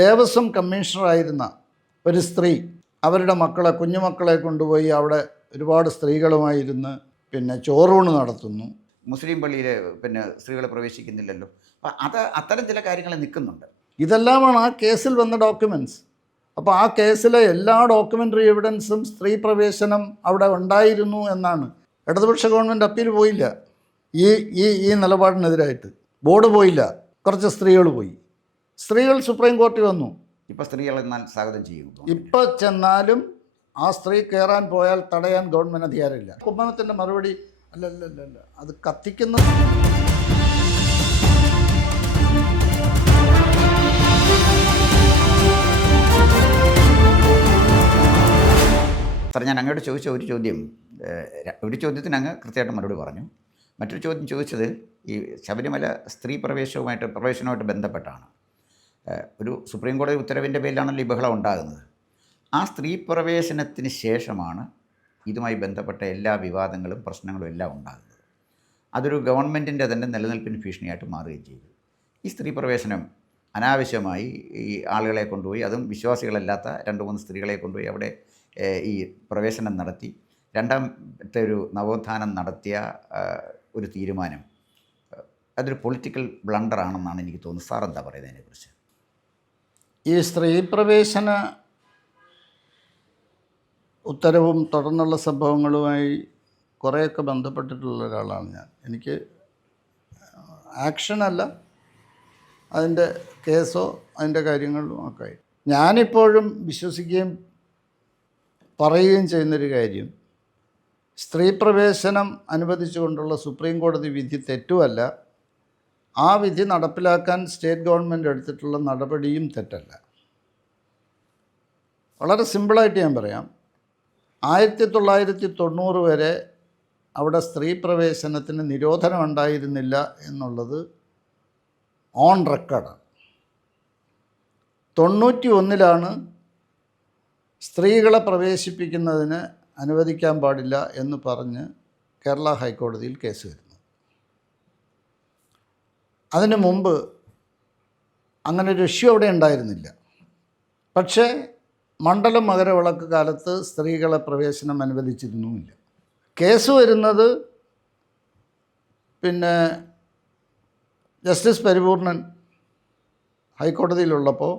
ദേവസ്വം കമ്മീഷണറായിരുന്ന ഒരു സ്ത്രീ അവരുടെ മക്കളെ കുഞ്ഞുമക്കളെ കൊണ്ടുപോയി അവിടെ ഒരുപാട് സ്ത്രീകളുമായിരുന്ന് പിന്നെ ചോറൂണ് നടത്തുന്നു. മുസ്ലിം പള്ളിയിൽ പിന്നെ സ്ത്രീകളെ പ്രവേശിക്കുന്നില്ലല്ലോ. അപ്പം അത്തരം ചില കാര്യങ്ങൾ നിൽക്കുന്നുണ്ട്. ഇതെല്ലാമാണ് ആ കേസിൽ വന്ന ഡോക്യുമെൻറ്റ്സ്. അപ്പോൾ ആ കേസിലെ എല്ലാ ഡോക്യുമെൻ്ററി എവിഡൻസും സ്ത്രീ പ്രവേശനം അവിടെ ഉണ്ടായിരുന്നു എന്നാണ്. ഇടതുപക്ഷ ഗവൺമെൻറ് അപ്പീൽ പോയില്ല ഈ ഈ ഈ നിലപാടിനെതിരായിട്ട്. ബോർഡ് പോയില്ല, കുറച്ച് സ്ത്രീകൾ പോയി. സ്ത്രീകൾ സുപ്രീം കോടതി വന്നു. ഇപ്പോൾ സ്ത്രീകൾ എന്നാൽ സ്വാഗതം ചെയ്യും. ഇപ്പോൾ ചെന്നാലും ആ സ്ത്രീ കയറാൻ പോയാൽ തടയാൻ ഗവൺമെൻറ് അധികാരമില്ല. കുമ്മനത്തിൻ്റെ മറുപടി അല്ലല്ലല്ല, അത് കത്തിക്കുന്ന സാർ, ഞാൻ അങ്ങോട്ട് ചോദിച്ച ഒരു ചോദ്യത്തിന് അങ്ങ് കൃത്യമായിട്ട് മറുപടി പറഞ്ഞു. മറ്റൊരു ചോദ്യം ചോദിച്ചത് ഈ ശബരിമല സ്ത്രീ പ്രവേശനവുമായിട്ട് ബന്ധപ്പെട്ടാണ്. ഒരു സുപ്രീം കോടതി ഉത്തരവിൻ്റെ പേരിലാണല്ലോ ഈ ബഹളം ഉണ്ടാകുന്നത്. ആ സ്ത്രീ പ്രവേശനത്തിന് ശേഷമാണ് ഇതുമായി ബന്ധപ്പെട്ട എല്ലാ വിവാദങ്ങളും പ്രശ്നങ്ങളും എല്ലാം ഉണ്ടാകുന്നത്. അതൊരു ഗവൺമെൻറ്റിൻ്റെ തന്നെ നിലനിൽപ്പിന് ഭീഷണിയായിട്ട് മാറുകയും ചെയ്തു. ഈ സ്ത്രീ പ്രവേശനം അനാവശ്യമായി ഈ ആളുകളെ കൊണ്ടുപോയി, അതും വിശ്വാസികളല്ലാത്ത 2-3 സ്ത്രീകളെ കൊണ്ടുപോയി അവിടെ ഈ പ്രവേശനം നടത്തി രണ്ടാമത്തെ ഒരു നവോത്ഥാനം നടത്തിയ ഒരു തീരുമാനം അതൊരു പൊളിറ്റിക്കൽ ബ്ലണ്ടറാണെന്നാണ് എനിക്ക് തോന്നുന്നത്. സാർ എന്താ പറയുന്നത് അതിനെക്കുറിച്ച്? ഈ സ്ത്രീ പ്രവേശന ഉത്തരവും തുടർന്നുള്ള സംഭവങ്ങളുമായി കുറേയൊക്കെ ബന്ധപ്പെട്ടിട്ടുള്ള ഒരാളാണ് ഞാൻ. എനിക്ക് ആക്ഷനല്ല, അതിൻ്റെ കേസോ അതിൻ്റെ കാര്യങ്ങളിലും ഒക്കെ ആയി ഞാനിപ്പോഴും വിശ്വസിക്കുകയും പറയുകയും ചെയ്യുന്നൊരു കാര്യം, സ്ത്രീ പ്രവേശനം അനുവദിച്ചുകൊണ്ടുള്ള സുപ്രീം കോടതി വിധി തെറ്റുമല്ല, ആ വിധി നടപ്പിലാക്കാൻ സ്റ്റേറ്റ് ഗവൺമെൻറ് എടുത്തിട്ടുള്ള നടപടിയും തെറ്റല്ല. വളരെ സിമ്പിളായിട്ട് ഞാൻ പറയാം. 1990 വരെ അവിടെ സ്ത്രീ പ്രവേശനത്തിന് നിരോധനം ഉണ്ടായിരുന്നില്ല എന്നുള്ളത് ഓൺ റെക്കോർഡാണ്. 91-ലാണ് സ്ത്രീകളെ പ്രവേശിപ്പിക്കുന്നതിന് അനുവദിക്കാൻ പാടില്ല എന്ന് പറഞ്ഞ് കേരള ഹൈക്കോടതിയിൽ കേസ് വരുന്നു. അതിനു മുമ്പ് അങ്ങനെ ഒരു ഇഷ്യൂ അവിടെ ഉണ്ടായിരുന്നില്ല. പക്ഷേ മണ്ഡലം മകരവിളക്ക് കാലത്ത് സ്ത്രീകളെ പ്രവേശനം അനുവദിച്ചിരുന്നുമില്ല. കേസ് വരുന്നത് പിന്നെ ജസ്റ്റിസ് പരിപൂർണൻ ഹൈക്കോടതിയിലുള്ളപ്പോൾ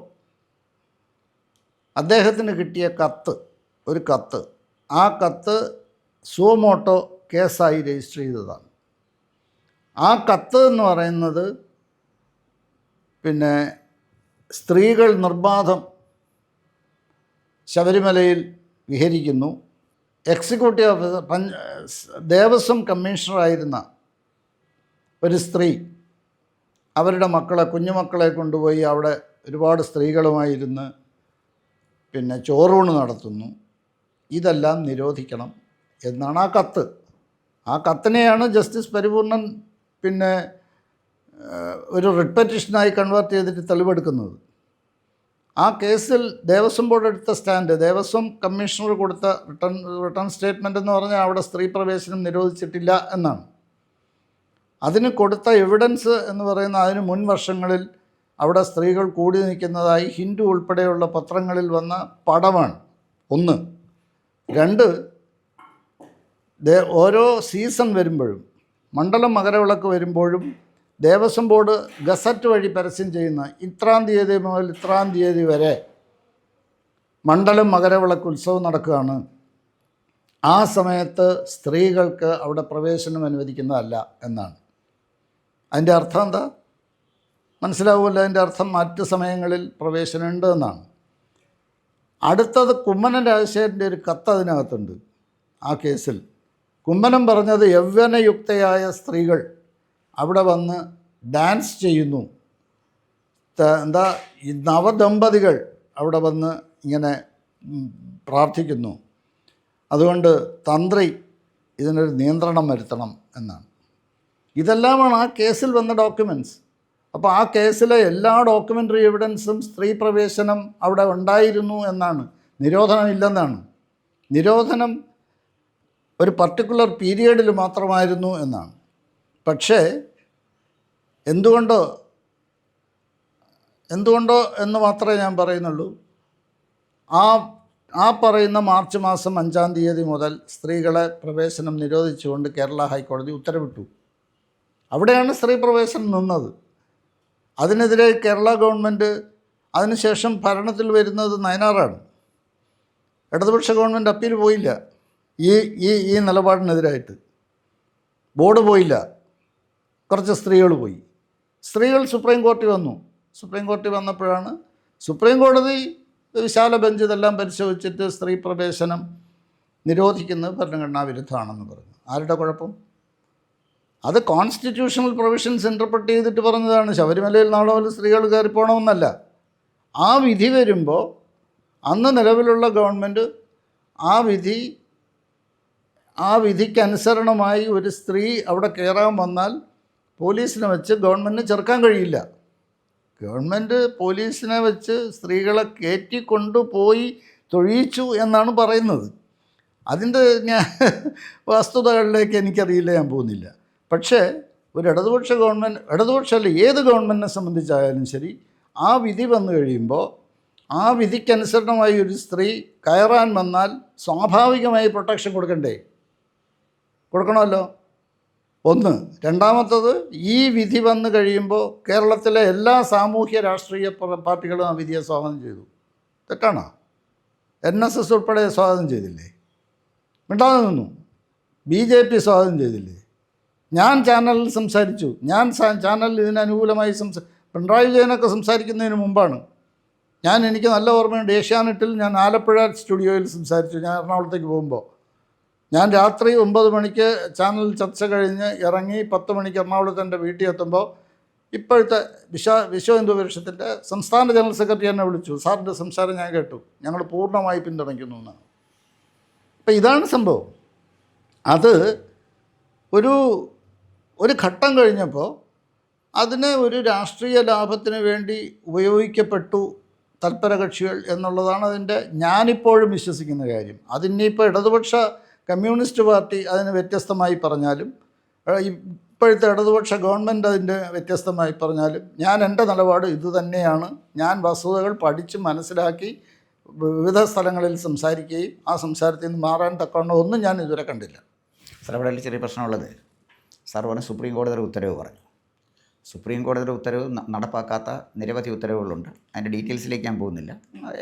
അദ്ദേഹത്തിന് കിട്ടിയ ഒരു കത്ത് ആ കത്ത് സുവമോട്ടോ കേസായി രജിസ്റ്റർ ചെയ്തതാണ്. ആ കത്ത് എന്ന് പറയുന്നത് പിന്നെ സ്ത്രീകൾ നിർബാധം ശബരിമലയിൽ വിഹരിക്കുന്നു. എക്സിക്യൂട്ടീവ് ഓഫീസർ ദേവസ്വം കമ്മീഷണറായിരുന്ന ഒരു സ്ത്രീ അവരുടെ മക്കളെ കുഞ്ഞുമക്കളെ കൊണ്ടുപോയി അവിടെ ഒരുപാട് സ്ത്രീകളുമായിരുന്ന് പിന്നെ ചോറൂണ് നടത്തുന്നു. ഇതെല്ലാം നിരോധിക്കണം എന്നാണ് ആ കത്ത്. ആ കത്തിനെയാണ് ജസ്റ്റിസ് പരിപൂർണൻ പിന്നെ ഒരു റിട്ട് പെറ്റീഷനായി കൺവേർട്ട് ചെയ്തിട്ട് തെളിവെടുക്കുന്നത്. ആ കേസിൽ ദേവസ്വം ബോർഡ് എടുത്ത സ്റ്റാൻഡ്, ദേവസ്വം കമ്മീഷണർ കൊടുത്ത റിട്ടേൺ സ്റ്റേറ്റ്മെൻ്റ് എന്ന് പറഞ്ഞാൽ അവിടെ സ്ത്രീ പ്രവേശനം നിരോധിച്ചിട്ടില്ല എന്നാണ്. അതിന് കൊടുത്ത എവിഡൻസ് എന്ന് പറയുന്ന അതിന് മുൻ വർഷങ്ങളിൽ അവിടെ സ്ത്രീകൾ കൂടി നിൽക്കുന്നതായി ഹിന്ദു ഉൾപ്പെടെയുള്ള പത്രങ്ങളിൽ വന്ന പടമാണ്. 1. 2, ഓരോ സീസൺ വരുമ്പോഴും മണ്ഡലം മകരവിളക്ക് വരുമ്പോഴും ദേവസ്വം ബോർഡ് ഗസറ്റ് വഴി പരസ്യം ചെയ്യുന്ന ഇത്രാം തീയതി മുതൽ ഇത്രാം തീയതി വരെ മണ്ഡലം മകരവിളക്ക് ഉത്സവം നടക്കുകയാണ്, ആ സമയത്ത് സ്ത്രീകൾക്ക് അവിടെ പ്രവേശനം അനുവദിക്കുന്നതല്ല എന്നാണ്. അതിൻ്റെ അർത്ഥം എന്താ മനസ്സിലാവുമല്ലോ. അതിൻ്റെ അർത്ഥം മറ്റ് സമയങ്ങളിൽ പ്രവേശനമുണ്ട് എന്നാണ്. അടുത്തത് കുമ്മനം രാജശേഖരൻ്റെ ഒരു കത്ത് അതിനകത്തുണ്ട്. ആ കേസിൽ കുമ്മനം പറഞ്ഞത് യൗവനയുക്തയായ സ്ത്രീകൾ അവിടെ വന്ന് ഡാൻസ് ചെയ്യുന്നു, ഈ നവദമ്പതികൾ അവിടെ വന്ന് ഇങ്ങനെ പ്രാർത്ഥിക്കുന്നു, അതുകൊണ്ട് തന്ത്രി ഇതിനൊരു നിയന്ത്രണം വരുത്തണം എന്നാണ്. ഇതെല്ലാമാണ് ആ കേസിൽ വന്ന ഡോക്യുമെൻറ്റ്സ്. അപ്പോൾ ആ കേസിലെ എല്ലാ ഡോക്യുമെൻ്ററി എവിഡൻസും സ്ത്രീ പ്രവേശനം അവിടെ ഉണ്ടായിരുന്നു എന്നാണ്, നിരോധനമില്ലെന്നാണ്. നിരോധനം ഒരു പർട്ടിക്കുലർ പീരിയഡിൽ മാത്രമായിരുന്നു എന്നാണ്. പക്ഷേ എന്തുകൊണ്ടോ എന്തുകൊണ്ടോ എന്ന് മാത്രമേ ഞാൻ പറയുന്നുള്ളൂ. ആ ആ പറയുന്ന മാർച്ച് മാസം 5-ാം തീയതി മുതൽ സ്ത്രീകളെ പ്രവേശനം നിരോധിച്ചുകൊണ്ട് കേരള ഹൈക്കോടതി ഉത്തരവിട്ടു. അവിടെയാണ് സ്ത്രീ പ്രവേശനം നിന്നത്. അതിനെതിരെ കേരള ഗവൺമെൻറ് അതിനുശേഷം ഭരണത്തിൽ വരുന്നത് നയനാറാണ്. ഇടതുപക്ഷ ഗവൺമെൻറ് അപ്പീൽ പോയില്ല ഈ ഈ ഈ നിലപാടിനെതിരായിട്ട്. ബോർഡ് പോയില്ല, കുറച്ച് സ്ത്രീകൾ പോയി. സ്ത്രീകൾ സുപ്രീം കോടതി വന്നു. സുപ്രീം കോടതി വന്നപ്പോഴാണ് സുപ്രീം കോടതി വിശാല ബെഞ്ച് ഇതെല്ലാം പരിശോധിച്ചിട്ട് സ്ത്രീ പ്രവേശനം നിരോധിക്കുന്നത് ഭരണഘടനാ വിരുദ്ധമാണെന്ന് പറഞ്ഞു. ആരുടെ കുഴപ്പം? അത് കോൺസ്റ്റിറ്റ്യൂഷണൽ പ്രൊവിഷൻസ് ഇൻ്റർപ്രറ്റ് ചെയ്തിട്ട് പറഞ്ഞതാണ്. ശബരിമലയിൽ നാളെ മുതൽ സ്ത്രീകൾ കയറിപ്പോണമെന്നല്ല. ആ വിധി വരുമ്പോൾ അന്ന് നിലവിലുള്ള ഗവൺമെൻറ് ആ വിധിക്കനുസരണമായി ഒരു സ്ത്രീ അവിടെ കയറാൻ വന്നാൽ പോലീസിനെ വെച്ച് ഗവൺമെൻറ്റിന് ചെറുക്കാൻ കഴിയില്ല. ഗവൺമെൻറ് പോലീസിനെ വെച്ച് സ്ത്രീകളെ കയറ്റിക്കൊണ്ടുപോയി തൊഴിയിച്ചു എന്നാണ് പറയുന്നത്. അതിൻ്റെ വസ്തുതകളിലേക്ക് എനിക്കറിയില്ല, ഞാൻ പോകുന്നില്ല. പക്ഷേ ഒരു ഇടതുപക്ഷ ഗവൺമെൻറ്, ഇടതുപക്ഷമല്ല ഏത് ഗവൺമെൻറ്റിനെ സംബന്ധിച്ചായാലും ശരി, ആ വിധി വന്നു കഴിയുമ്പോൾ ആ വിധിക്കനുസരണമായി ഒരു സ്ത്രീ കയറാൻ വന്നാൽ സ്വാഭാവികമായി പ്രൊട്ടക്ഷൻ കൊടുക്കണ്ടേ? കൊടുക്കണമല്ലോ. ഒന്ന്. രണ്ടാമത്തത്, ഈ വിധി വന്നു കഴിയുമ്പോൾ കേരളത്തിലെ എല്ലാ സാമൂഹ്യ രാഷ്ട്രീയ പാർട്ടികളും ആ വിധിയെ സ്വാഗതം ചെയ്തു. തെറ്റാണോ? NSS ഉൾപ്പെടെ സ്വാഗതം ചെയ്തില്ലേ? മിണ്ടാതെ നിന്നു. BJP സ്വാഗതം ചെയ്തില്ലേ? ഞാൻ ചാനലിൽ സംസാരിച്ചു. ചാനലിൽ ഇതിനനുകൂലമായി പിണറായി വിജയനൊക്കെ സംസാരിക്കുന്നതിന് മുമ്പാണ്. എനിക്ക് നല്ല ഓർമ്മയുണ്ട്, ഏഷ്യാനെറ്റിൽ ഞാൻ ആലപ്പുഴ സ്റ്റുഡിയോയിൽ സംസാരിച്ചു. ഞാൻ എറണാകുളത്തേക്ക് പോകുമ്പോൾ ഞാൻ രാത്രി 9 മണിക്ക് ചാനൽ ചർച്ച കഴിഞ്ഞ് ഇറങ്ങി 10 മണിക്ക് എറണാകുളത്ത് എൻ്റെ വീട്ടിൽ എത്തുമ്പോൾ ഇപ്പോഴത്തെ വിശ്വ ഹിന്ദു പരിഷത്തിൻ്റെ സംസ്ഥാന ജനറൽ സെക്രട്ടറി എന്നെ വിളിച്ചു. സാറിൻ്റെ സംസാരം ഞാൻ കേട്ടു, ഞങ്ങൾ പൂർണ്ണമായി പിന്തുണയ്ക്കുന്നു എന്നാണ്. അപ്പം ഇതാണ് സംഭവം. അത് ഒരു ഘട്ടം കഴിഞ്ഞപ്പോൾ അതിനെ ഒരു രാഷ്ട്രീയ ലാഭത്തിന് വേണ്ടി ഉപയോഗിക്കപ്പെട്ടു തൽപരകക്ഷികൾ എന്നുള്ളതാണ് അതിൻ്റെ ഞാനിപ്പോഴും വിശ്വസിക്കുന്ന കാര്യം. അതിനിപ്പോൾ ഇടതുപക്ഷ കമ്മ്യൂണിസ്റ്റ് പാർട്ടി അതിന് വ്യത്യസ്തമായി പറഞ്ഞാലും, ഇപ്പോഴത്തെ ഇടതുപക്ഷ ഗവൺമെൻറ് അതിൻ്റെ വ്യത്യസ്തമായി പറഞ്ഞാലും, എൻ്റെ നിലപാട് ഇതുതന്നെയാണ്. ഞാൻ വസ്തുതകൾ പഠിച്ച് മനസ്സിലാക്കി വിവിധ സ്ഥലങ്ങളിൽ സംസാരിക്കുകയും ആ സംസാരത്തിൽ നിന്ന് മാറാൻ തക്കവണ്ണം ഒന്നും ഞാൻ ഇതുവരെ കണ്ടില്ല. സാർ, ഇവിടെ ചെറിയ പ്രശ്നമുള്ളത്, സാർ പറഞ്ഞ സുപ്രീം കോടതിയുടെ ഉത്തരവ് പറഞ്ഞു. സുപ്രീം കോടതിയുടെ ഉത്തരവ് നടപ്പാക്കാത്ത നിരവധി ഉത്തരവുകളുണ്ട്. അതിൻ്റെ ഡീറ്റെയിൽസിലേക്ക് ഞാൻ പോകുന്നില്ല.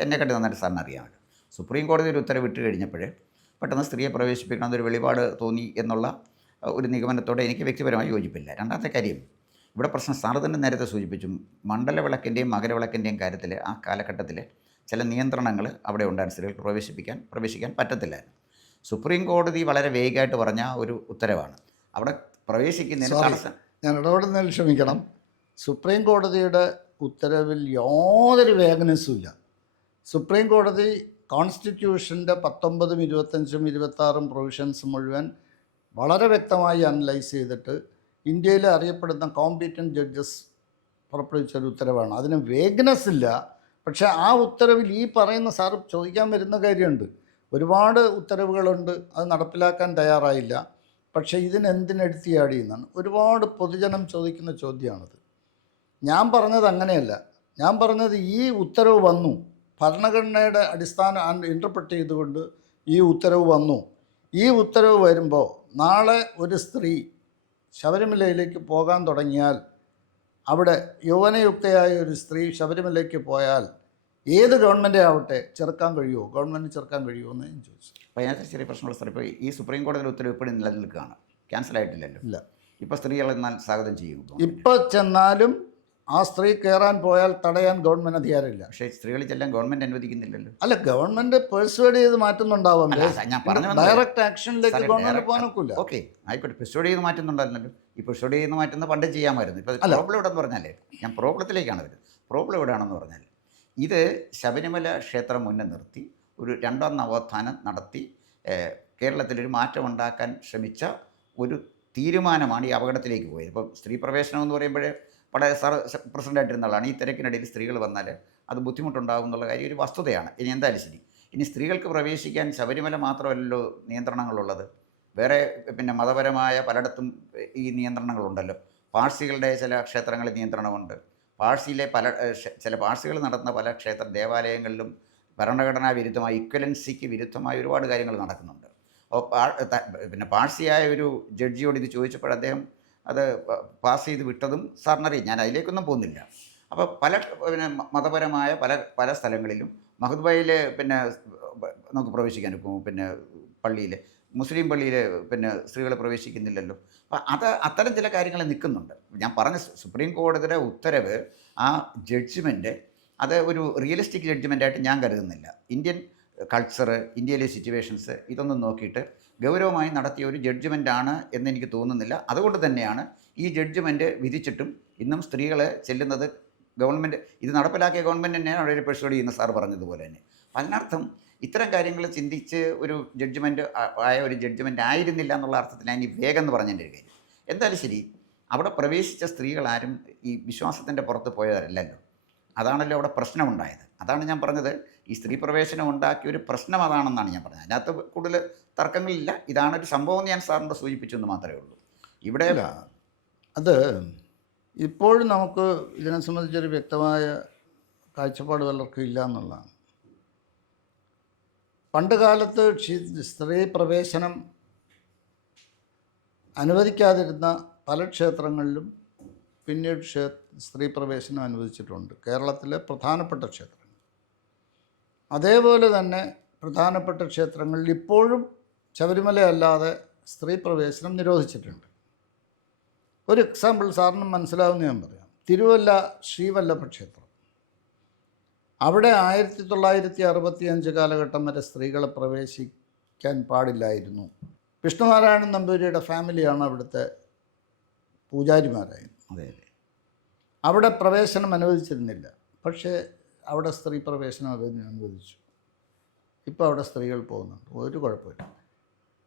എന്നെ കണ്ട് നന്നായിട്ട് സാറിന് അറിയാമല്ലോ. സുപ്രീം കോടതി ഒരു ഉത്തരവ് ഇട്ട് കഴിഞ്ഞപ്പോഴേ പെട്ടെന്ന് സ്ത്രീയെ പ്രവേശിപ്പിക്കണം എന്നൊരു വെളിപാട് തോന്നി എന്നുള്ള ഒരു നിഗമനത്തോടെ എനിക്ക് വ്യക്തിപരമായി യോജിപ്പില്ല. രണ്ടാമത്തെ കാര്യം, ഇവിടെ പ്രശ്നം സാർ തന്നെ നേരത്തെ സൂചിപ്പിച്ചു, മണ്ഡലവിളക്കിൻ്റെയും മകരവിളക്കിൻ്റെയും കാര്യത്തിൽ ആ കാലഘട്ടത്തിൽ ചില നിയന്ത്രണങ്ങൾ അവിടെ ഉണ്ടായിരുന്നു. സ്ത്രീകൾക്ക് പ്രവേശിക്കാൻ പറ്റത്തില്ലായിരുന്നു. സുപ്രീം കോടതി വളരെ വേഗമായിട്ട് പറഞ്ഞ ഒരു ഉത്തരവാണ്. അവിടെ പ്രവേശിക്കുന്നതിന് തടസ്സം. ഞാൻ ഇടപെടുന്നതിൽ ക്ഷമിക്കണം. സുപ്രീം കോടതിയുടെ ഉത്തരവിൽ യാതൊരു വേഗനസും ഇല്ല. സുപ്രീം കോടതി കോൺസ്റ്റിറ്റ്യൂഷൻ്റെ 19, 25, 26 പ്രൊവിഷൻസ് മുഴുവൻ വളരെ വ്യക്തമായി അനലൈസ് ചെയ്തിട്ട് ഇന്ത്യയിൽ അറിയപ്പെടുന്ന കോമ്പീറ്റൻറ്റ് ജഡ്ജസ് പുറപ്പെടുവിച്ചൊരു ഉത്തരവാണ്. അതിന് വേഗനസ് ഇല്ല. പക്ഷേ ആ ഉത്തരവിൽ ഈ പറയുന്ന സാർ ചോദിക്കാൻ വരുന്ന കാര്യമുണ്ട്. ഒരുപാട് ഉത്തരവുകളുണ്ട്, അത് നടപ്പിലാക്കാൻ തയ്യാറായില്ല. പക്ഷേ ഇതിനെന്തിനെടുത്തിയാടി എന്നാണ് ഒരുപാട് പൊതുജനം ചോദിക്കുന്ന ചോദ്യമാണത്. ഞാൻ പറഞ്ഞത് അങ്ങനെയല്ല. ഞാൻ പറഞ്ഞത് ഈ ഉത്തരവ് വന്നു, ഭരണഘടനയുടെ അടിസ്ഥാനം ഇൻ്റർപ്രറ്റ് ചെയ്തുകൊണ്ട് ഈ ഉത്തരവ് വന്നു. ഈ ഉത്തരവ് വരുമ്പോൾ നാളെ ഒരു സ്ത്രീ ശബരിമലയിലേക്ക് പോകാൻ തുടങ്ങിയാൽ, അവിടെ യൗവനയുക്തയായ ഒരു സ്ത്രീ ശബരിമലയ്ക്ക് പോയാൽ ഏത് ഗവൺമെൻറ് ആവട്ടെ ചെറുക്കാൻ കഴിയുമോ? ഗവൺമെൻറ് ചെറുക്കാൻ കഴിയുമോ എന്ന് ഞാൻ ചോദിച്ചു. അപ്പോൾ അതിനകത്ത് ചെറിയ പ്രശ്നമുള്ള സാർ, ഇപ്പോൾ ഈ സുപ്രീം കോടതിയുടെ ഉത്തരവ് ഇപ്പോഴും നിലനിൽക്കുകയാണ്, ക്യാൻസൽ ആയിട്ടില്ലല്ലോ. ഇല്ല. ഇപ്പോൾ സ്ത്രീകൾ എന്നാൽ സ്വാഗതം ചെയ്യും. ഇപ്പോൾ ചെന്നാലും ആ സ്ത്രീ കയറാൻ പോയാൽ തടയാൻ ഗവൺമെൻറ് അധികാരമില്ല. പക്ഷേ സ്ത്രീകൾ ചെല്ലാൻ ഗവൺമെൻറ് അനുവദിക്കുന്നില്ലല്ലോ. അല്ല, ഗവൺമെൻറ് പെർസ്വേഡ് ചെയ്ത് മാറ്റുന്നുണ്ടാവാം. ഞാൻ പറഞ്ഞു ഡയറക്റ്റ് ആക്ഷനിലേക്ക് ഗവൺമെൻറ് പോകാൻ ഒക്കില്ല. ഓക്കെ, ആയിക്കോട്ടെ. പെർസ്വേഡ് ചെയ്ത് മാറ്റുന്നുണ്ടായിരുന്നല്ലോ. ഈ പെർസ്വേഡ് ചെയ്ത് മാറ്റുന്ന പണ്ടേ ചെയ്യാമായിരുന്നു. ഇപ്പോൾ പ്രോബ്ലം ഇവിടെ എന്ന് പറഞ്ഞാലേ, ഞാൻ പ്രോബ്ലത്തിലേക്കാണ് വരുന്നത്. പ്രോബ്ലം എവിടെയാണെന്ന് പറഞ്ഞാൽ, ഇത് ശബരിമല ക്ഷേത്രം മുന്നേ നിർത്തി ഒരു 2ാം നവോത്ഥാനം നടത്തി കേരളത്തിലൊരു മാറ്റം ഉണ്ടാക്കാൻ ശ്രമിച്ച ഒരു തീരുമാനമാണ് ഈ അപകടത്തിലേക്ക് പോയത്. ഇപ്പോൾ സ്ത്രീ പ്രവേശനം എന്ന് പറയുമ്പോഴേ വളരെ പ്രസിഡൻ്റായിട്ടിരുന്ന ആളാണ്. ഈ തിരക്കിനിടയിൽ സ്ത്രീകൾ വന്നാൽ അത് ബുദ്ധിമുട്ടുണ്ടാകും എന്നുള്ള കാര്യം ഒരു വസ്തുതയാണ്. ഇനി എന്തായാലും ശരി, ഇനി സ്ത്രീകൾക്ക് പ്രവേശിക്കാൻ ശബരിമല മാത്രമല്ലല്ലോ നിയന്ത്രണങ്ങളുള്ളത്, വേറെ പിന്നെ മതപരമായ പലയിടത്തും ഈ നിയന്ത്രണങ്ങളുണ്ടല്ലോ. പാഴ്സികളുടെ ചില ക്ഷേത്രങ്ങളിൽ നിയന്ത്രണമുണ്ട്, പാഴ്സിയിലെ പല ചില പാഴ്സികൾ നടത്തുന്ന പല ക്ഷേത്ര ദേവാലയങ്ങളിലും ഭരണഘടനാ വിരുദ്ധമായി ഇക്വലൻസിക്ക് വിരുദ്ധമായ ഒരുപാട് കാര്യങ്ങൾ നടക്കുന്നുണ്ട്. അപ്പോൾ പിന്നെ പാഴ്സിയായ ഒരു ജഡ്ജിയോട് ഇത് ചോദിച്ചപ്പോൾ അദ്ദേഹം അത് പാസ് ചെയ്ത് വിട്ടതും സാറിനറിയാം. ഞാൻ അതിലേക്കൊന്നും പോകുന്നില്ല. അപ്പോൾ പിന്നെ മതപരമായ പല സ്ഥലങ്ങളിലും മഹദ്ബയിൽ പിന്നെ നമുക്ക് പ്രവേശിക്കാൻ ഇപ്പോൾ പിന്നെ പള്ളിയിൽ മുസ്ലിം പള്ളിയിൽ പിന്നെ സ്ത്രീകൾ പ്രവേശിക്കുന്നില്ലല്ലോ. അപ്പോൾ അത്തരം ചില കാര്യങ്ങൾ നിൽക്കുന്നുണ്ട്. ഞാൻ പറഞ്ഞ സുപ്രീം കോടതിയുടെ ഉത്തരവ്, ആ ജഡ്ജ്മെൻറ്റ് അത് ഒരു റിയലിസ്റ്റിക് ജഡ്ജ്മെൻറ്റായിട്ട് ഞാൻ കരുതുന്നില്ല. ഇന്ത്യൻ കൾച്ചറ്, ഇന്ത്യയിലെ സിറ്റുവേഷൻസ് ഇതൊന്നും നോക്കിയിട്ട് ഗൗരവമായി നടത്തിയ ഒരു ജഡ്ജ്മെൻറ്റാണ് എന്നെനിക്ക് തോന്നുന്നില്ല. അതുകൊണ്ട് തന്നെയാണ് ഈ ജഡ്ജ്മെൻറ്റ് വിധിച്ചിട്ടും ഇന്നും സ്ത്രീകൾ ചെല്ലുന്നത് ഗവൺമെൻറ് ഇത് നടപ്പിലാക്കിയ ഗവൺമെൻറ് തന്നെയാണ് അവിടെ പെർസ്യൂഡ് ചെയ്യുന്ന സാർ പറഞ്ഞതുപോലെ തന്നെ. അതിനർത്ഥം ഇത്തരം കാര്യങ്ങൾ ചിന്തിച്ച് ഒരു ജഡ്ജ്മെൻറ്റ് ആയ ഒരു ജഡ്ജ്മെൻറ്റ് ആയിരുന്നില്ല എന്നുള്ള അർത്ഥത്തിലാണ് ഈ വേഗം എന്ന് പറഞ്ഞതിൻ്റെ ഒരു കാര്യം. എന്തായാലും ശരി, അവിടെ പ്രവേശിച്ച സ്ത്രീകളാരും ഈ വിശ്വാസത്തിൻ്റെ പുറത്ത് പോയവരല്ലല്ലോ. അതാണല്ലോ അവിടെ പ്രശ്നമുണ്ടായത്. അതാണ് ഞാൻ പറഞ്ഞത്, ഈ സ്ത്രീ പ്രവേശനം ഉണ്ടാക്കിയ ഒരു പ്രശ്നം അതാണെന്നാണ് ഞാൻ പറഞ്ഞത്. അതിനകത്ത് കൂടുതൽ തർക്കങ്ങളില്ല. ഇതാണൊരു സംഭവം എന്ന് ഞാൻ സാറിൻ്റെ സൂചിപ്പിച്ചു എന്ന് മാത്രമേ ഉള്ളൂ. ഇവിടെ അത് ഇപ്പോഴും നമുക്ക് ഇതിനെ സംബന്ധിച്ചൊരു വ്യക്തമായ കാഴ്ചപ്പാട് പലർക്കും ഇല്ല എന്നുള്ളതാണ്. പണ്ട് കാലത്ത് സ്ത്രീ പ്രവേശനം അനുവദിക്കാതിരുന്ന പല ക്ഷേത്രങ്ങളിലും പിന്നീട് സ്ത്രീ പ്രവേശനം അനുവദിച്ചിട്ടുണ്ട്. കേരളത്തിലെ പ്രധാനപ്പെട്ട ക്ഷേത്രങ്ങൾ. അതേപോലെ തന്നെ പ്രധാനപ്പെട്ട ക്ഷേത്രങ്ങളിൽ ഇപ്പോഴും ശബരിമല അല്ലാതെ സ്ത്രീ പ്രവേശനം നിരോധിച്ചിട്ടുണ്ട്. ഒരു എക്സാമ്പിൾ സാറിന് മനസ്സിലാവുന്ന ഞാൻ പറയാം. തിരുവല്ല ശ്രീവല്ലഭ ക്ഷേത്രം, അവിടെ 1965 കാലഘട്ടം വരെ സ്ത്രീകളെ പ്രവേശിക്കാൻ പാടില്ലായിരുന്നു. വിഷ്ണുനാരായണൻ നമ്പൂതിരിയുടെ ഫാമിലിയാണ് അവിടുത്തെ പൂജാരിമാരായിരുന്നു. അതെ, അവിടെ പ്രവേശനം അനുവദിച്ചിരുന്നില്ല. പക്ഷേ അവിടെ സ്ത്രീ പ്രവേശനം അനുവദിച്ചു. ഇപ്പോൾ അവിടെ സ്ത്രീകൾ പോകുന്നുണ്ട്, ഒരു കുഴപ്പമില്ല.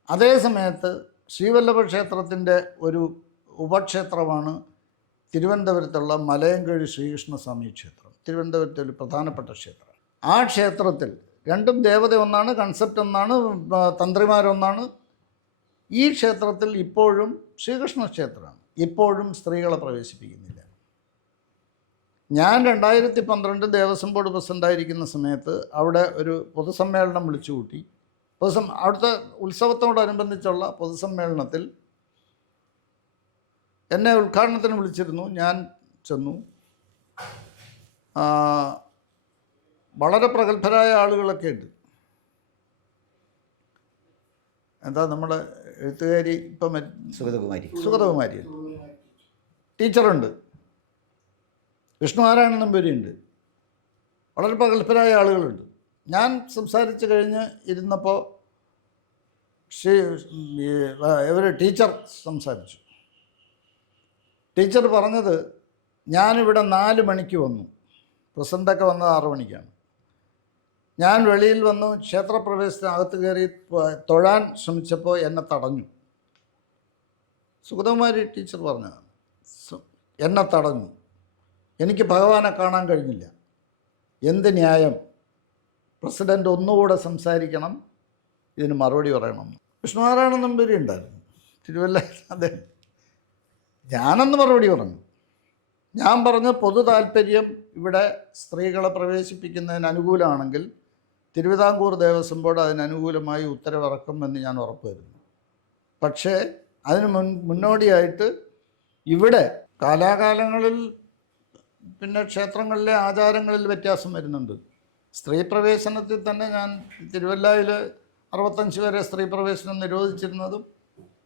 അതേ സമയത്ത് ശ്രീവല്ലഭ ക്ഷേത്രത്തിൻ്റെ ഒരു ഉപക്ഷേത്രമാണ് തിരുവനന്തപുരത്തുള്ള മലയൻകീഴ് ശ്രീകൃഷ്ണസ്വാമി ക്ഷേത്രം. തിരുവനന്തപുരത്തെ ഒരു പ്രധാനപ്പെട്ട ക്ഷേത്രമാണ്. ആ ക്ഷേത്രത്തിൽ രണ്ടും ദേവത ഒന്നാണ്, കൺസെപ്റ്റ് ഒന്നാണ്, തന്ത്രിമാരൊന്നാണ്. ഈ ക്ഷേത്രത്തിൽ ഇപ്പോഴും ശ്രീകൃഷ്ണ ക്ഷേത്രമാണ്, ഇപ്പോഴും സ്ത്രീകളെ പ്രവേശിപ്പിക്കുന്നില്ല. ഞാൻ 2012 ദേവസ്വം ബോർഡ് പ്രസിഡൻ്റായിരിക്കുന്ന സമയത്ത് അവിടെ ഒരു പൊതുസമ്മേളനം വിളിച്ചു കൂട്ടി. അവിടുത്തെ ഉത്സവത്തോടനുബന്ധിച്ചുള്ള പൊതുസമ്മേളനത്തിൽ എന്നെ ഉദ്ഘാടനത്തിന് വിളിച്ചിരുന്നു. ഞാൻ ചെന്നു. വളരെ പ്രഗത്ഭരായ ആളുകളൊക്കെ ഉണ്ട്. എന്താ നമ്മളെ എഴുത്തുകാരി ഇപ്പം സുഗതകുമാരി ടീച്ചറുണ്ട്, വിഷ്ണുനാരായണൻ നമ്പൂതിരിയുണ്ട്, വളരെ പ്രഗത്ഭരായ ആളുകളുണ്ട്. ഞാൻ സംസാരിച്ച് കഴിഞ്ഞ് ഇരുന്നപ്പോൾ ടീച്ചർ സംസാരിച്ചു. ടീച്ചർ പറഞ്ഞത്, ഞാനിവിടെ 4 മണിക്ക് വന്നു, പ്രസിഡൻ്റൊക്കെ വന്നത് 6 മണിക്കാണ്. ഞാൻ വെളിയിൽ വന്നു ക്ഷേത്രപ്രവേശനകത്ത് കയറി തൊഴാൻ ശ്രമിച്ചപ്പോൾ എന്നെ തടഞ്ഞു. സുഗതകുമാരി ടീച്ചർ പറഞ്ഞതാണ്, എന്നെ തടഞ്ഞു. എനിക്ക് ഭഗവാനെ കാണാൻ കഴിഞ്ഞില്ല. എന്ത് ന്യായം? പ്രസിഡൻ്റ് ഒന്നുകൂടെ സംസാരിക്കണം, ഇതിന് മറുപടി പറയണം. വിഷ്ണുനാരായണൻ നമ്പൂതിരി ഉണ്ടായിരുന്നു തിരുവല്ല. അതെ, ഞാനന്ന് മറുപടി പറഞ്ഞു. ഞാൻ പറഞ്ഞ പൊതു താല്പര്യം ഇവിടെ സ്ത്രീകളെ പ്രവേശിപ്പിക്കുന്നതിന് അനുകൂലമാണെങ്കിൽ തിരുവിതാംകൂർ ദേവസ്വം ബോർഡ് അതിനനുകൂലമായി ഉത്തരവിറക്കുമെന്ന് ഞാൻ ഉറപ്പുവരുന്നു. പക്ഷേ അതിന് മുന്നോടിയായിട്ട് ഇവിടെ കാലാകാലങ്ങളിൽ പിന്നെ ക്ഷേത്രങ്ങളിലെ ആചാരങ്ങളിൽ വ്യത്യാസം വരുന്നുണ്ട്. സ്ത്രീ പ്രവേശനത്തിൽ തന്നെ ഞാൻ തിരുവല്ലയിൽ 65 വരെ സ്ത്രീ പ്രവേശനം നിരോധിച്ചിരുന്നതും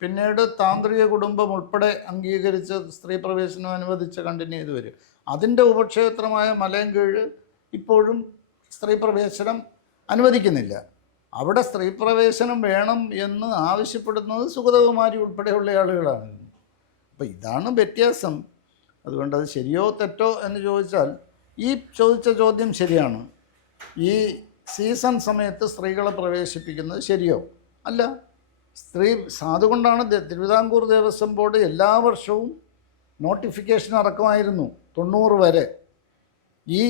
പിന്നീട് താന്ത്രിക കുടുംബം ഉൾപ്പെടെ അംഗീകരിച്ച് സ്ത്രീ പ്രവേശനം അനുവദിച്ച് കണ്ടിന്യൂ ചെയ്ത് വരും. അതിൻ്റെ ഉപക്ഷേത്രമായ മലയൻകീഴ് ഇപ്പോഴും സ്ത്രീ പ്രവേശനം അനുവദിക്കുന്നില്ല. അവിടെ സ്ത്രീ പ്രവേശനം വേണം എന്ന് ആവശ്യപ്പെടുന്നത് സുഗതകുമാരി ഉൾപ്പെടെയുള്ള ആളുകളാണ്. അപ്പോൾ ഇതാണ് വ്യത്യാസം. അതുകൊണ്ട് അത് ശരിയോ തെറ്റോ എന്ന് ചോദിച്ചാൽ ഈ ചോദിച്ച ചോദ്യം ശരിയാണ്. ഈ സീസൺ സമയത്ത് സ്ത്രീകളെ പ്രവേശിപ്പിക്കുന്നത് ശരിയോ? അല്ല. അതുകൊണ്ടാണ് തിരുവിതാംകൂർ ദേവസ്വം ബോർഡ് എല്ലാ വർഷവും നോട്ടിഫിക്കേഷൻ ഇറക്കുമായിരുന്നു 90 വരെ. ഈ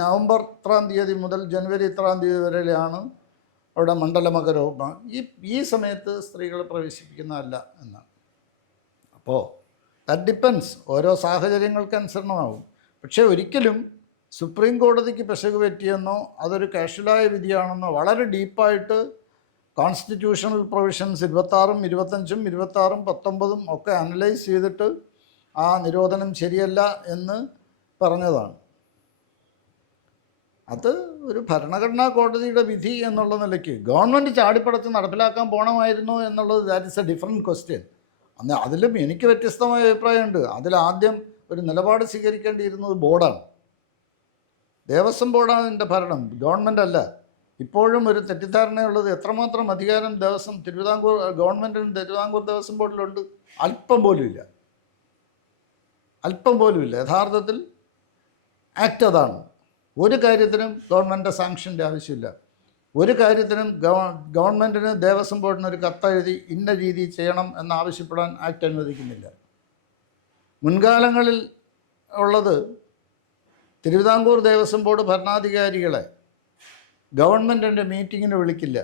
നവംബർ 3 തീയതി മുതൽ ജനുവരി 3 തീയതി വരെയാണ് അവിടെ മണ്ഡലമകരോപ. ഈ സമയത്ത് സ്ത്രീകളെ പ്രവേശിപ്പിക്കുന്നതല്ല എന്നാണ്. അപ്പോൾ ദാറ്റ് ഡിപ്പെൻസ്, ഓരോ സാഹചര്യങ്ങൾക്ക് അനുസരണമാവും. പക്ഷേ ഒരിക്കലും സുപ്രീം കോടതിക്ക് പെശക് പറ്റിയെന്നോ അതൊരു കാഷ്വലായ വിധിയാണെന്നോ വളരെ ഡീപ്പായിട്ട് കോൺസ്റ്റിറ്റ്യൂഷണൽ പ്രൊവിഷൻസ് 26-ഉം 25-ഉം 26-ഉം 19-ഉം ഒക്കെ അനലൈസ് ചെയ്തിട്ട് ആ നിരോധനം ശരിയല്ല എന്ന് പറഞ്ഞതാണ്. അത് ഒരു ഭരണഘടനാ കോടതിയുടെ വിധി എന്നുള്ള നിലയ്ക്ക് ഗവൺമെൻറ് ചാടിപ്പടച്ച് നടപ്പിലാക്കാൻ പോകണമായിരുന്നു എന്നുള്ളത് that is A different question. അതിലും എനിക്ക് വ്യത്യസ്തമായ അഭിപ്രായമുണ്ട്. അതിലാദ്യം ഒരു നിലപാട് സ്വീകരിക്കേണ്ടിയിരുന്നത് ബോർഡാണ്. ദേവസ്വം ബോർഡാണ് എൻ്റെ ഭരണം, ഗവൺമെൻറ് അല്ല. ഇപ്പോഴും ഒരു തെറ്റിദ്ധാരണയുള്ളത് എത്രമാത്രം അധികാരം ഗവൺമെൻറ്റിനും തിരുവിതാംകൂർ ദേവസ്വം ബോർഡിലുണ്ട്? അല്പം പോലുമില്ല. യഥാർത്ഥത്തിൽ ആക്ട് അതാണ്. ഒരു കാര്യത്തിനും ഗവൺമെൻറ് സാങ്ഷൻ്റെ ആവശ്യമില്ല. ഒരു കാര്യത്തിനും ഗവൺമെൻറ്റിന് ദേവസ്വം ബോർഡിന് ഒരു കത്തെഴുതി ഇന്ന രീതി ചെയ്യണം എന്നാവശ്യപ്പെടാൻ ആക്ട് അനുവദിക്കുന്നില്ല. മുൻകാലങ്ങളിൽ ഉള്ളത് തിരുവിതാംകൂർ ദേവസ്വം ബോർഡ് ഭരണാധികാരികളെ ഗവൺമെൻറ്റിൻ്റെ മീറ്റിങ്ങിന് വിളിക്കില്ല.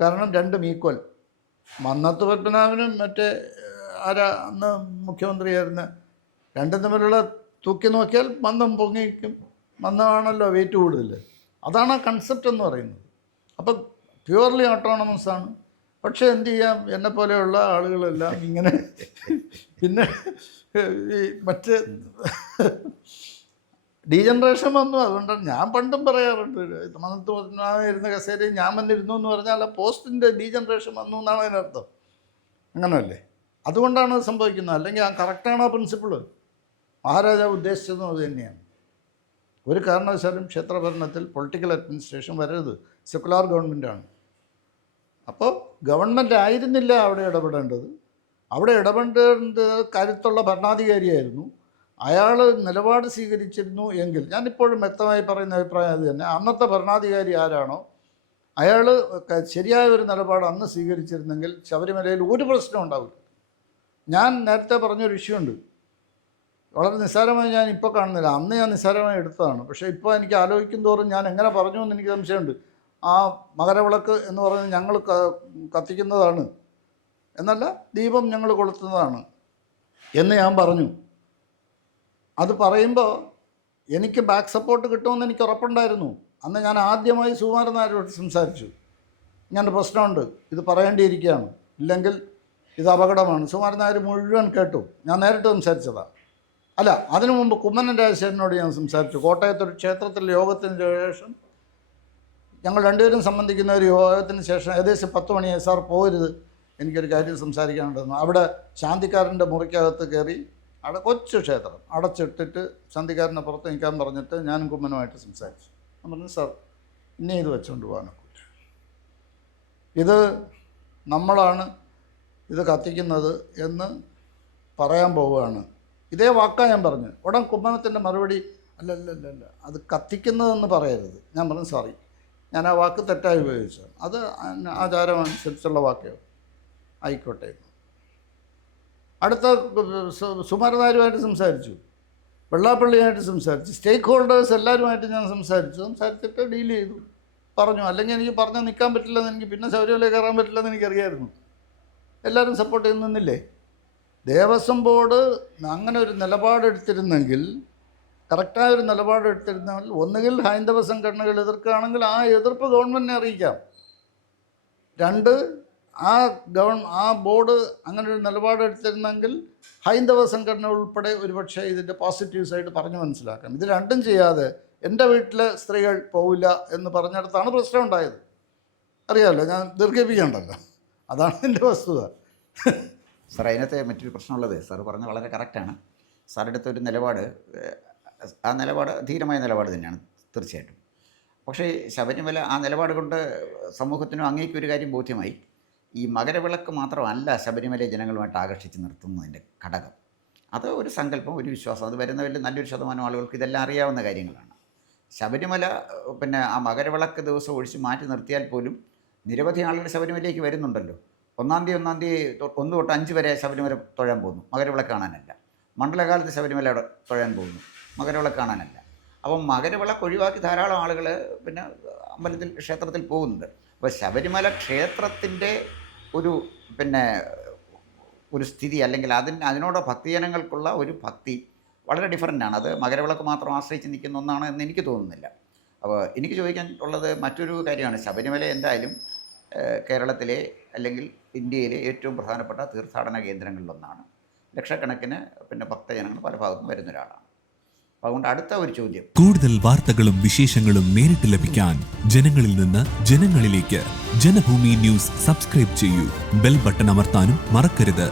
കാരണം രണ്ടും ഈക്വൽ. മന്നത്ത് പത്മനാഭനും മറ്റേ അന്ന് മുഖ്യമന്ത്രിയായിരുന്ന രണ്ടും തമ്മിലുള്ള തൂക്കി നോക്കിയാൽ മന്ദം പൊങ്ങിക്കും. മന്ദമാണല്ലോ വെയിറ്റ് കൂടുതൽ. അതാണ് ആ കൺസെപ്റ്റ് എന്ന് പറയുന്നത്. അപ്പം പ്യുവർലി ഓട്ടോണമസ് ആണ്. പക്ഷേ എന്ത് ചെയ്യാം, എന്നെപ്പോലെയുള്ള ആളുകളെല്ലാം ഇങ്ങനെ പിന്നെ ഈ മറ്റ് ഡീജനറേഷൻ വന്നു. അതുകൊണ്ടാണ് ഞാൻ പണ്ടും പറയാറുണ്ട്, മന്നത്ത് പത്മനാഭൻ കസേരയിൽ ഞാൻ വന്നിരുന്നു എന്ന് പറഞ്ഞാൽ ആ പോസ്റ്റിൻ്റെ ഡീജനറേഷൻ വന്നു എന്നാണ് അതിനർത്ഥം. അങ്ങനെയല്ലേ? അതുകൊണ്ടാണ് അത് സംഭവിക്കുന്നത്. അല്ലെങ്കിൽ ആ കറക്റ്റാണ് ആ പ്രിൻസിപ്പിള്. മഹാരാജാവ് ഉദ്ദേശിച്ചതും അത് തന്നെയാണ്. ഒരു കാരണവശാലും ക്ഷേത്രഭരണത്തിൽ പൊളിറ്റിക്കൽ അഡ്മിനിസ്ട്രേഷൻ വരരുത്. സെക്കുലാർ ഗവൺമെൻറ്റാണ്. അപ്പോൾ ഗവൺമെൻറ് ആയിരുന്നില്ല അവിടെ ഇടപെടേണ്ടത്. അവിടെ ഇടപെടേണ്ടത് കരുത്തുള്ള ഭരണാധികാരിയായിരുന്നു. അയാൾ നിലപാട് സ്വീകരിച്ചിരുന്നു എങ്കിൽ, ഞാനിപ്പോഴും വ്യക്തമായി പറയുന്ന അഭിപ്രായം അത് തന്നെ, അന്നത്തെ ഭരണാധികാരി ആരാണോ അയാൾ ശരിയായ ഒരു നിലപാട് അന്ന് സ്വീകരിച്ചിരുന്നെങ്കിൽ ശബരിമലയിൽ ഒരു പ്രശ്നം ഉണ്ടാവില്ല. ഞാൻ നേരത്തെ പറഞ്ഞൊരു ഇഷ്യൂ ഉണ്ട്, വളരെ നിസ്സാരമായി ഞാൻ ഇപ്പോൾ കാണുന്നില്ല. അന്ന് ഞാൻ നിസ്സാരമായി എടുത്തതാണ്. പക്ഷേ ഇപ്പോൾ എനിക്ക് ആലോചിക്കും തോറും ഞാൻ എങ്ങനെ പറഞ്ഞു എന്ന് എനിക്ക് സംശയമുണ്ട്. ആ മകരവിളക്ക് എന്ന് പറയുന്നത് ഞങ്ങൾ കത്തിക്കുന്നതാണ് എന്നല്ല, ദീപം ഞങ്ങൾ കൊളുത്തുന്നതാണ് എന്ന് ഞാൻ പറഞ്ഞു. അത് പറയുമ്പോൾ എനിക്ക് ബാക്ക് സപ്പോർട്ട് കിട്ടുമെന്ന് എനിക്ക് ഉറപ്പുണ്ടായിരുന്നു. അന്ന് ഞാൻ ആദ്യമായി സുകുമാരൻ നായരോട് സംസാരിച്ചു. ഇങ്ങനെ പ്രശ്നമുണ്ട്, ഇത് പറയേണ്ടിയിരിക്കുകയാണ്, ഇല്ലെങ്കിൽ ഇത് അപകടമാണ്. സുകുമാരൻ നായർ മുഴുവൻ കേട്ടു. ഞാൻ നേരിട്ട് സംസാരിച്ചതാണ്. അല്ല, അതിനു മുമ്പ് കുമ്മനം രാജശേഖരനോട് ഞാൻ സംസാരിച്ചു. കോട്ടയത്തൊരു ക്ഷേത്രത്തിൽ യോഗത്തിന് ശേഷം, ഞങ്ങൾ രണ്ടുപേരും സംബന്ധിക്കുന്ന ഒരു യോഗത്തിന് ശേഷം ഏകദേശം 10 മണിയായി, സാർ പോകരുത്, എനിക്കൊരു കാര്യം സംസാരിക്കാനുണ്ടെന്ന്. അവിടെ ശാന്തിക്കാരൻ്റെ മുറിക്കകത്ത് കയറി, അവിടെ കൊച്ചു ക്ഷേത്രം അടച്ചിട്ടിട്ട് ശാന്തിക്കാരനെ പുറത്ത് നിൽക്കാൻ പറഞ്ഞിട്ട് ഞാനും കുമ്മനുമായിട്ട് സംസാരിച്ചു. ഞാൻ പറഞ്ഞു, സാർ ഇനി ഇത് വെച്ചുകൊണ്ട് പോകാനൊക്കില്ല, ഇത് നമ്മളാണ് ഇത് കത്തിക്കുന്നത് എന്ന് പറയാൻ പോവുകയാണ്. ഇതേ വാക്കാണ് ഞാൻ പറഞ്ഞു. ഉടൻ കുമ്മനത്തിൻ്റെ മറുപടി, അല്ല അത് കത്തിക്കുന്നതെന്ന് പറയരുത്. ഞാൻ പറഞ്ഞു, സോറി, ഞാൻ ആ വാക്ക് തെറ്റായി ഉപയോഗിച്ചു, അത് ആചാരമനുസരിച്ചുള്ള വാക്കോ ആയിക്കോട്ടെ. അടുത്ത സുകുമാരൻ നായരുമായിട്ട് സംസാരിച്ചു, വെള്ളാപ്പള്ളിയായിട്ട് സംസാരിച്ചു, സ്റ്റേക്ക് ഹോൾഡേഴ്സ് എല്ലാവരുമായിട്ട് ഞാൻ സംസാരിച്ചിട്ട് ഡീൽ ചെയ്തു, പറഞ്ഞു. അല്ലെങ്കിൽ എനിക്ക് പറഞ്ഞാൽ നിൽക്കാൻ പറ്റില്ലെന്ന്, എനിക്ക് പിന്നെ ശബരിമല കയറാൻ പറ്റില്ലെന്ന് എനിക്കറിയായിരുന്നു. എല്ലാവരും സപ്പോർട്ട് ചെയ്ത് നിന്നില്ലേ? ദേവസ്വം ബോർഡ് അങ്ങനെ ഒരു നിലപാടെടുത്തിരുന്നെങ്കിൽ, കറക്റ്റായ ഒരു നിലപാടെടുത്തിരുന്നെങ്കിൽ, ഒന്നുകിൽ ഹൈന്ദവ സംഘടനകൾ എതിർക്കുകയാണെങ്കിൽ ആ എതിർപ്പ് ഗവൺമെൻറ്റിനെ അറിയിക്കാം. 2, ആ ബോർഡ് അങ്ങനെ ഒരു നിലപാടെടുത്തിരുന്നെങ്കിൽ ഹൈന്ദവ സംഘടന ഉൾപ്പെടെ ഒരുപക്ഷെ ഇതിൻ്റെ പോസിറ്റീവ് സൈഡ് പറഞ്ഞു മനസ്സിലാക്കാം. ഇത് രണ്ടും ചെയ്യാതെ എൻ്റെ വീട്ടിലെ സ്ത്രീകൾ പോവില്ല എന്ന് പറഞ്ഞിടത്താണ് പ്രശ്നം ഉണ്ടായത്. അറിയാമല്ലോ, ഞാൻ ദീർഘിപ്പിക്കേണ്ടല്ലോ, അതാണ് എൻ്റെ വസ്തുത. സാർ, അതിനകത്ത് മറ്റൊരു പ്രശ്നമുള്ളത്, സാർ പറഞ്ഞ വളരെ കറക്റ്റാണ്. സാറെടുത്തൊരു നിലപാട്, ആ നിലപാട് ധീരമായ നിലപാട് തന്നെയാണ് തീർച്ചയായിട്ടും. പക്ഷേ ശബരിമല ആ നിലപാട് കൊണ്ട് സമൂഹത്തിനും അങ്ങേക്കും ഒരു കാര്യം ബോധ്യമായി, ഈ മകരവിളക്ക് മാത്രമല്ല ശബരിമലയെ ജനങ്ങളുമായിട്ട് ആകർഷിച്ച് നിർത്തുന്നതിൻ്റെ ഘടകം. അത് ഒരു സങ്കല്പം, ഒരു വിശ്വാസം. അത് വരുന്നവരിൽ നല്ലൊരു ശതമാനം ആളുകൾക്ക് ഇതെല്ലാം അറിയാവുന്ന കാര്യങ്ങളാണ്. ശബരിമല ആ മകരവിളക്ക് ദിവസം ഒഴിച്ച് മാറ്റി നിർത്തിയാൽ പോലും നിരവധി ആളുകൾ ശബരിമലയിലേക്ക് വരുന്നുണ്ടല്ലോ. 1 തീയതി 1 തൊട്ട് 5 വരെ ശബരിമല തൊഴാൻ പോകുന്നു, മകരവിളക്ക് കാണാനല്ല. മണ്ഡലകാലത്ത് ശബരിമല തൊഴാൻ പോകുന്നു, മകരവിളക്ക് കാണാനല്ല. അപ്പം മകരവിളക്ക് ഒഴിവാക്കി ധാരാളം ആളുകൾ അമ്പലത്തിൽ, ക്ഷേത്രത്തിൽ പോകുന്നുണ്ട്. അപ്പോൾ ശബരിമല ക്ഷേത്രത്തിൻ്റെ ഒരു സ്ഥിതി, അല്ലെങ്കിൽ അതിനോട് ഭക്തജനങ്ങൾക്കുള്ള ഒരു ഭക്തി, വളരെ ഡിഫറൻ്റാണ്. അത് മകരവിളക്ക് മാത്രം ആശ്രയിച്ച് നിൽക്കുന്ന ഒന്നാണ് എന്ന് എനിക്ക് തോന്നുന്നില്ല. അപ്പോൾ എനിക്ക് ചോദിക്കാൻ ഉള്ളത് മറ്റൊരു കാര്യമാണ്. ശബരിമല എന്തായാലും കേരളത്തിലെ അല്ലെങ്കിൽ ഇന്ത്യയിലെ ഏറ്റവും പ്രധാനപ്പെട്ട തീർത്ഥാടന കേന്ദ്രങ്ങളിലൊന്നാണ്. ലക്ഷക്കണക്കിന് ഭക്തജനങ്ങൾ പല ഭാഗത്തും വരുന്ന ഒരാളാണ്. അപ്പോൾ അതുകൊണ്ട് അടുത്ത ഒരു ചോദ്യം, കൂടുതൽ വാർത്തകളും വിശേഷങ്ങളും നേരിട്ട് ലഭിക്കാൻ ജനങ്ങളിൽ നിന്ന് ജനങ്ങളിലേക്ക് ജനഭൂമി ന്യൂസ് സബ്സ്ക്രൈബ് ചെയ്യൂ. ബെൽ ബട്ടൺ അമർത്താനും മറക്കരുത്.